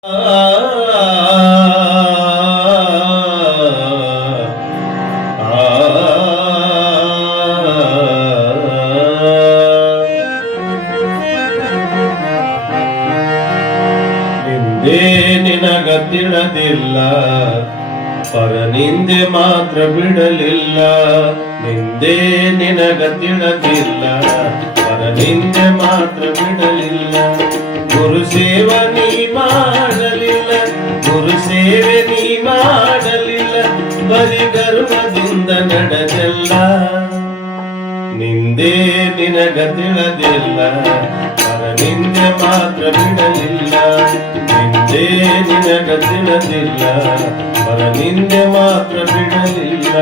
ನಿಂದೆ ನಿನಗ ತಿಳಿದಿಲ್ಲ, ಪರನಿಂದೆ ಮಾತ್ರ ಬಿಡಲಿಲ್ಲ. ನಿಂದೆ ನಿನಗ ತಿಳಿದಿಲ್ಲ, ಪರನಿಂದೆ ಮಾತ್ರ ಬಿಡಲಿಲ್ಲ. ಗುರು ಸೇವ ನೀ ಮಾಡಲಿಲ್ಲ, ಗುರು ಸೇವೆ ನೀ ಮಾಡಲಿಲ್ಲ, ಬರಿ ಗರ್ವದಿಂದ ನಡೆದೆಲ್ಲ. ನಿಂದೆ ನಿನಗ ತಿಳಿದಿಲ್ಲ, ಪರನಿಂದೆ ಮಾತ್ರ ಬಿಡಲಿಲ್ಲ. ನಿಂದೆ ನಿನಗ ತಿಳಿದಿಲ್ಲ, ಪರನಿಂದೆ ಮಾತ್ರ ಬಿಡಲಿಲ್ಲ.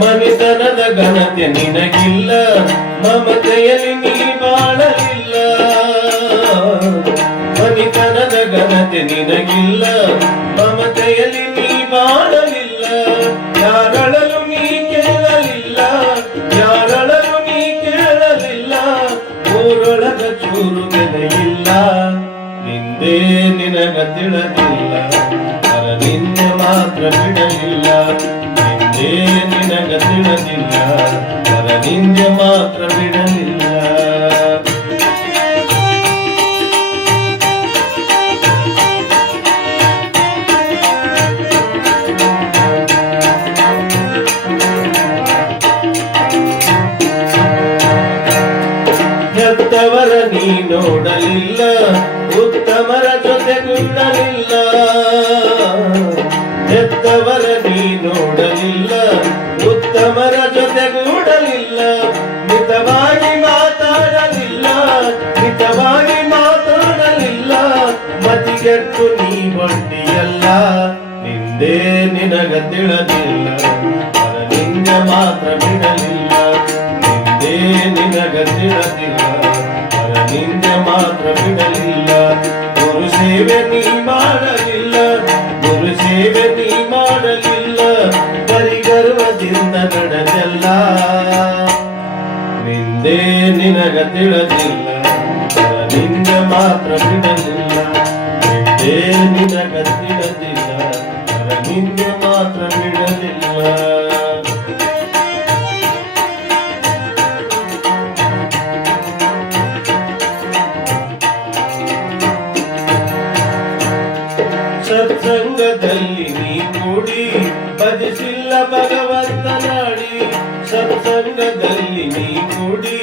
ಮನಿತನದ ಘನತೆ ನಿನಗಿಲ್ಲ, ಮಮತೆಯಲ್ಲಿ ನೀ ಬಾಳಲಿಲ್ಲ. ಮನಿತನದ ಘನತೆ ನಿನಗಿಲ್ಲ, ಮಮತೆಯಲ್ಲಿ ನೀ ಬಾಳಲಿಲ್ಲ. ಯಾರಳಲು ನೀ ಕೇಳಲಿಲ್ಲ, ಯಾರಳಲು ನೀ ಕೇಳಲಿಲ್ಲ, ಊರೊಳಗ ಚೂರು ಬೆಲೆಯಿಲ್ಲ. ನಿಂದೇ ನಿನಗ ತಿಳಿದಿಲ್ಲ, ಪರನಿಂದೆ ಮಾತ್ರ ಬಿಡಲಿಲ್ಲ. ನಿಂದೇ ನಿನಗ ತಿಳಿದಿಲ್ಲ, ಪರನಿಂದೆ ಮಾತ್ರ ಬಿಡಲಿಲ್ಲ. ಹೆತ್ತವರ ನೀ ನೋಡಲಿಲ್ಲ, ಉತ್ತಮರ ಜೊತೆಗೂಡಲಿಲ್ಲ. ಹೆತ್ತವರ ನೀ ನೋಡಲಿಲ್ಲ, ಉತ್ತಮರ ಜೊತೆಗೂಡಲಿಲ್ಲ. ಮಿತವಾಗಿ ಮಾತಾಡಲಿಲ್ಲ, ಮಿತವಾಗಿ ಮಾತಾಡಲಿಲ್ಲ, ಮತಿಗೆಟ್ಟು ನೀ ಬಂದಿಯಲ್ಲ. ನಿಂದೇ ನಿನಗ ತಿಳಿದಿಲ್ಲ, ಪರನಿಂದೆ ಮಾತ್ರ ಬಿಡಲಿಲ್ಲ. ನಿಂದೇ ನಿನಗ ತಿಳಿದಿಲ್ಲ, ಪರನಿಂದೆ ಮಾತ್ರ ಬಿಡಲಿಲ್ಲ. ಗುರು ಸೇವೆ ನೀ ಮಾಡಲಿಲ್ಲ, ಗುರು ಸೇವೆ ನೀ ಮಾಡಲಿಲ್ಲ, ಬರಿ ಗರ್ವದಿಂದ ನಡೆದೆಲ್ಲ. ನಿಂದೇ ನಿನಗ ತಿಳಿದಿಲ್ಲ, ಪರನಿಂದೆ ಮಾತ್ರ ಬಿಡಲಿಲ್ಲ. ನಿಂದೇ ನಿನಗ ತಿಳಿದಿಲ್ಲ, ಪರನಿಂದೆ ಮಾತ್ರ ಬಿಡಲಿಲ್ಲ. ಸತ್ಸಂಗದಲ್ಲಿ ನೀ ಕೂಡಿ ಭಜಿಸಿಲ್ಲ ಭಗವಂತನಾಡಿ. ಸತ್ಸಂಗದಲ್ಲಿ ನೀ ಕೂಡಿ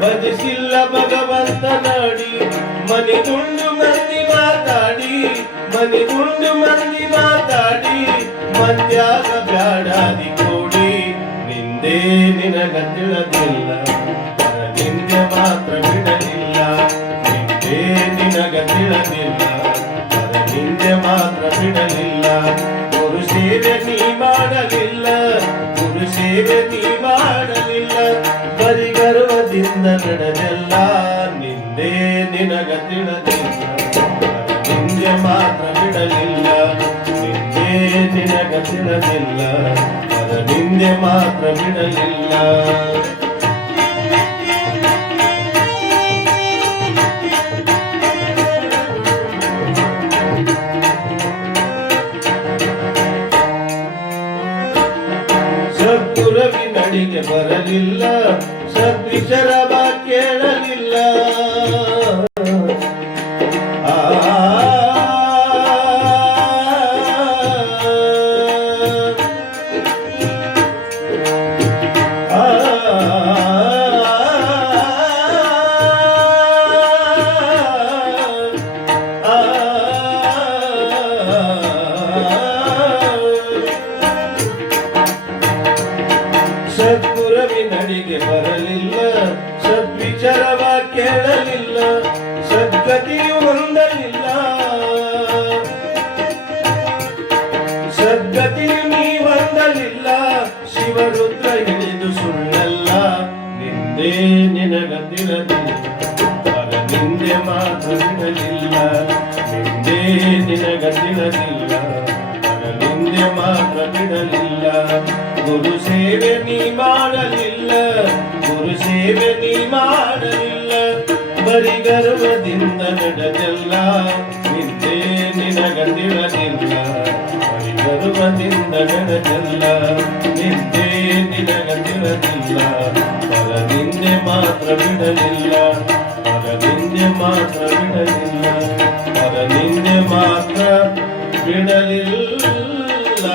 ಭಜಿಸಿಲ್ಲ ಭಗವಂತನಾಡಿ. ಮನಿದುಂಡು ಮಂದಿ ಮಾತಾಡಿ, ಮನಿದುಂಡು ಮಂದಿ ಮಾತಾಡಿ, ಮಂದ್ಯಾಗ ಬ್ಯಾಡಾದಿ ಕೂಡಿ. ನಿಂದೇ ನಿನಗ ತಿಳಿದಿಲ್ಲ, ಪರನಿಂದೆ ಮಾತ್ರ ಬಿಡಲಿಲ್ಲ. ನಿಂದೇ ನಿನಗ ತಿಳಿದಿಲ್ಲ, ಪರನಿಂದೆ ಮಾತ್ರ ಬಿಡಲಿಲ್ಲ. ಗುರು ಸೇವೆ ನೀ ಮಾಡಲಿಲ್ಲ, ಗುರು ಸೇವೆ ನೀ ಮಾಡಲಿಲ್ಲ, ಬರಿ ಗರ್ವದಿಂದ ನಡೆದೆಲ್ಲ. ನಿಂದೇ ನಿನಗ ತಿಳಿದಿಲ್ಲ, ಪರನಿಂದೆ ಮಾತ್ರ ಬಿಡಲಿಲ್ಲ. ನಿಂದೇ ನಿನಗ ತಿಳಿದಿಲ್ಲ, ಪರನಿಂದೆ ಮಾತ್ರ ಬಿಡಲಿಲ್ಲ. ಸದ್ಗುರುವಿ ನಡಿಗೆ ಬರಲಿಲ್ಲ, ಸದ್ವಿಚಾರ ಕೇಳಲಿಲ್ಲ. ಸದ್ಗುರುವಿ ನಡಿಗೆ ಬರಲಿಲ್ಲ, ನಿನಗಂದಿರಲಿಲ್ಲ ನಿಂದೆ ಮಾತ್ರ ಬಿಡಲಿಲ್ಲ ಗುರು ಸೇವೆ ನೀ ಮಾಡಲಿಲ್ಲ ಗುರು ಸೇವೆ ನೀ ಮಾಡಲಿಲ್ಲ ಬರಿ ಗರ್ವದಿಂದ ನಡೆದೆಲ್ಲ ನಿಂದೆ ನಿನಗಂದಿರಲಿಲ್ಲ ಬರಿ ಗರ್ವದಿಂದ ನಡೆದೆಲ್ಲ ನಿಂದೆ ನಿನಗಂದಿರಲಿಲ್ಲ ಪರ ನಿಂದೆ ಮಾತ್ರ ಬಿಡಲಿಲ್ಲ ಪರ ನಿಂದೆ ಮಾತ್ರ ಬಿಡಲಿಲ್ಲ ಪರ ನಿಂದೆ ಮಾತ್ರ ಬಿಡಲಿಲ್ಲ